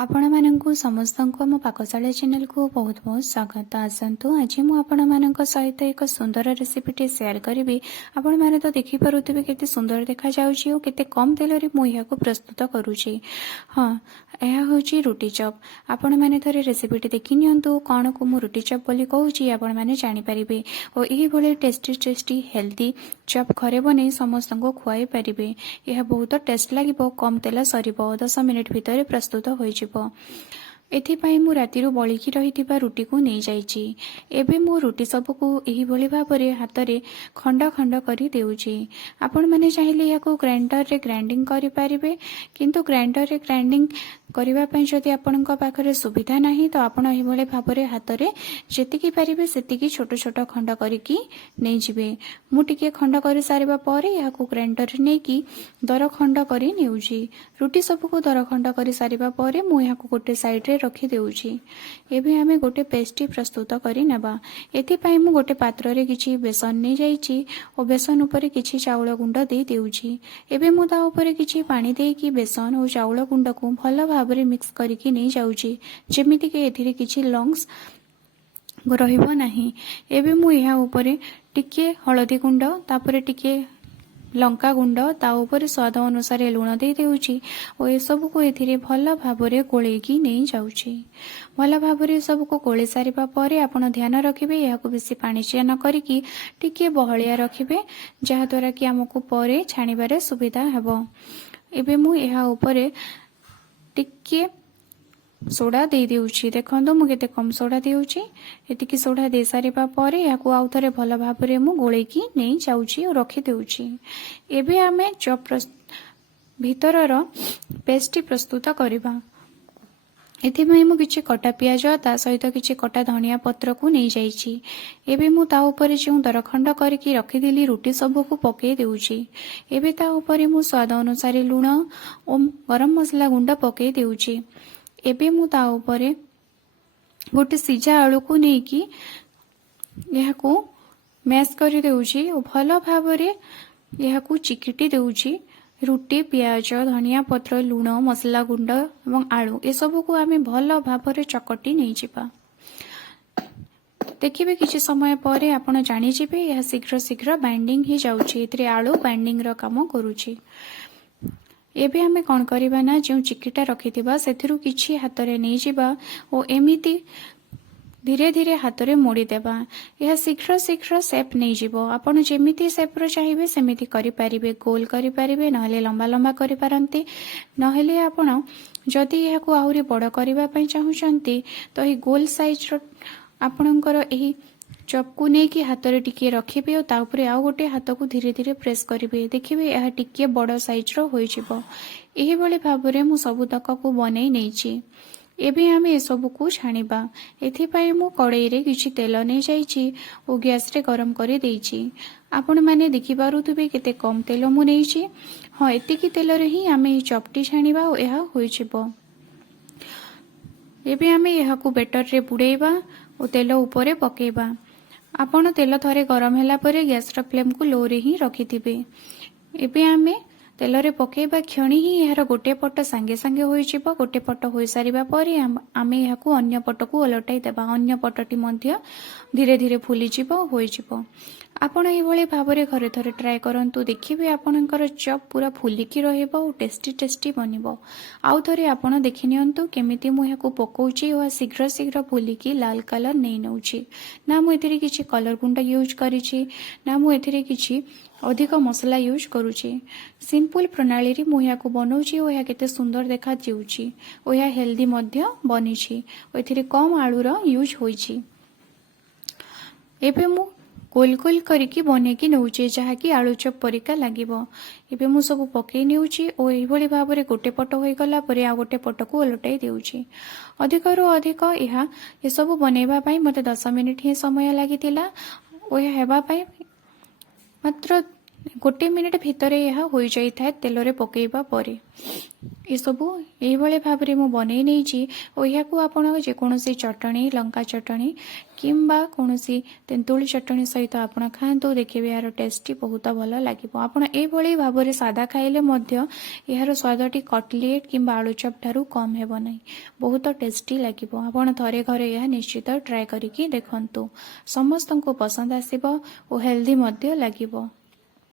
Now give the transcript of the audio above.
आपण मानंकु समस्तंकु आम पाकशाला चैनल को बहुत बहुत स्वागत। आसतु आज मु आपण मानक सहित एक सुंदर रेसिपीटी शेयर करी। आपण माने तो देखि पारुथिबे केते सुंदर देखा जाउची और केते कम तेल रे मु या को प्रस्तुत करूची। हाँ, यह होची रोटी चॉप। आपण माने थरे रेसिपीटी देखि नियंतु कोन को मु रोटी चॉप बोली कहूची आपण माने जानि परिबे और एही भले टेस्टी टेस्टी हेल्दी चॉप घरे बने समस्त को खुआई परिबे। यह बहुत टेस्ट लागिबो, कम तेल सरिबो, 10 मिनिट भितर प्रस्तुत होई एथिपाई मु राति बलिकी रही रुटी को नहीं जाइछि। एबे मु रुटी सबको एही भली भाबरे हातरे खंड खंड करी देउछि। आपण माने चाहिले याको ग्राइंडर रे ग्राइंडिंग करि पारिबे, किंतु ग्राइंडर रे ग्राइंडिंग करबा पई जदि आपनका पाखरे सुविधा नाही तो आपण एही भली भाबरे हातरे जेतिकी पारिबे सेतिकी छोट छोट खंड करिकी नै जिवे। मु टिके खंड करि सारिबा परे याको ग्राइंडर रे नै की दर खंड करि नेउछि। रुटी सबको दर खंड करि सारिबा परे मु याको गोटे साइड रे रखी देउछि। एबे हमें गोटे पेस्टी प्रस्तुत करि नेबा। एथिपाई मु गोटे पात्र रे किछि बेसन नै जाइछि और बेसन ऊपर किछि चाउल गुंड दे देउछि। एबे मु ता ऊपर किछि पानी दे कि बेसन और चाउल गुंड को भल भाबरे मिक्स करिकि नै जाउछि, जेमिति कि एथिरे किछि लंग्स रहिबो नाही। एबे मु या ऊपर टिके हळदी गुंड तापरे टिके लंका गुंड ता ऊपर स्वाद अनुसार लुण दे देउछि और ए सब को एथिरे भल भाबरे गोळेकी नै जाउछि। भल भाबरे सब को गोळे सारिबा परे आपण ध्यान रखिबे याको बेसी पानी चिया न करिकि टिके बहलिया रखिबे, जहा द्वारा कि हमकु परे छाणीबारे सुविधा हेबो। एबे मु एहा ऊपर टिके सोडा दे देउछि। देखंतु मु केते कम सोडा देउछि। एतिकी सोडा दे सारिबा परे याको आउ थरे भल भाबरे मु गोळेकी नै जाउछि और रखि देउछि। एबे हमें चॉप भीतरर पेस्टी प्रस्तुत करिबा। एथिमै मु किछि कटा पियाज ता सहित किछि कटा धनिया पत्र को नै जाइछि। एबे मु ता ऊपर जे दरखंड करिकि रखि देली रुटी सब को पके देउछि। एबे ता ऊपर मु स्वाद अनुसार लुण और गरम मसला गुंड पके देउछि। एबे मु ता ऊपर गोटे सिझा आलू को नेकी यहाको मैश करि देउछि और भल भाबरे यहाको चिकिटी देउछि। रुटी पियाज धनिया पत्र लुण मसला गुंड एवं आलू ए सब को आमे भल भाबरे चकटी नै जिबा। देखिबे किछि समय परे आपण जानि जिबे यह शीघ्र शीघ्र बाइंडिंग ही जाउछि। एतरे आलू बाइंडिंग रो काम करूछि। एबे हमें कौन करिबा ना जो चिकिटा रखिथिबा सेथिरु किछि हातरे नै जिबा ओ एमिति धीरे धीरे हातरे मोड़ी देबा। यह शीघ्र शीघ्र शेप नै जिवो। आपण जेमिति शेप रो चाहिबे सेमिति करि पारिबे, गोल करि पारिबे, नहले लंबा लंबा करि पारंती, नहले आपण जदि याको आहुरी बड़ करिबा पई चाहुचंती तो ही गोल साइज रो आपणकर एही चॉप को नै कि हाथ रे टिके रखिबे और ता ऊपर आउ गोटे हाथ को धीरे धीरे प्रेस करिवे। देखिबे यह टिके बड़ साइज रो होई जिवो। एही भली भाबरे मु सब तक को बनै नैछि। एबे हमें ए सब को छाणीबा। एथिपाई मु कड़ाई रे किछि तेल नै जाइछि और गैस रे गरम करि देइछि। आपण माने देखि पारुथबे केते कम तेल मु नैछि। हां, एतिकी तेल रे ही हमें ए चॉपटी छाणीबा और एहा होई जिवो। एबे हमें एहा को बेटर रे बुडैबा और तेल ऊपर पकेबा। आपण तेल थरे गरम हैला परे गैस रा फ्लेम को लो रे ही रखिथिबे। एबे हमें तेल रे पकेबा क्षणी ही यार गोटे पट संगे संगे होई जिवो। गोटे पट होई सारिबा परे आमे याको अन्य पट को ओलटाई देबा। अन्य पटटी मध्य धीरे धीरे फुली जिवो होई जिवो। आपण एही भली भाबरे घरे थरे ट्राई करंतु। देखिबे आपणकर चॉप पूरा फुलिकी रहइबो और टेस्टी टेस्टी बनिबो। आउ थरे आपण देखि नियंतु केमिति मु याको पकोउची और शीघ्र शीघ्र फुलिकी लाल कलर नै नउची। ना मु एथिरे किछि कलर गुंड यूज करिछि, ना मु एथिरे किछि अधिक मसला यूज करूछि। सिंपल प्रणाली रे मु याको बनौछि और या केते सुंदर देखा जिउछि और या हेल्दी मध्य बनिछि और एथिरे कम आलू रो यूज होइछि। एबे मु गोल गोल करिकी बनेकी नउछि जहा कि आलू चॉप परिका लागिबो। एबे मु सब पकेई नेउछि और एही भली भाबरे गोटे पट होई गला परे आ गोटे पट को ओलटाई देउछि। अधिकरु अधिक एहा ए सब बनेबा पई मते 10 मिनिट ही समय लागितिला और हेबा पई मात्र गोटे मिनिट भितर यह हो जाए तेल पकईवा पर एसबू यही भाव में मुझे बनई नहीं और यह आप जेकोसी चटनी लंका चटनी किंबा कौन तेंतुली चटनी सहित आप खातु देखिए यार टेस्टी बहुत भल लगे आपड़ ये भाव में सादा खाइले यार स्वादटी कटलेट किंबा आलुचप ठारू कम हेब ना बहुत टेस्टी लगे आपड़ थे घरे यह निश्चित ट्राए करके देखु समस्त को पसंद आसब और हेल्दी लगे।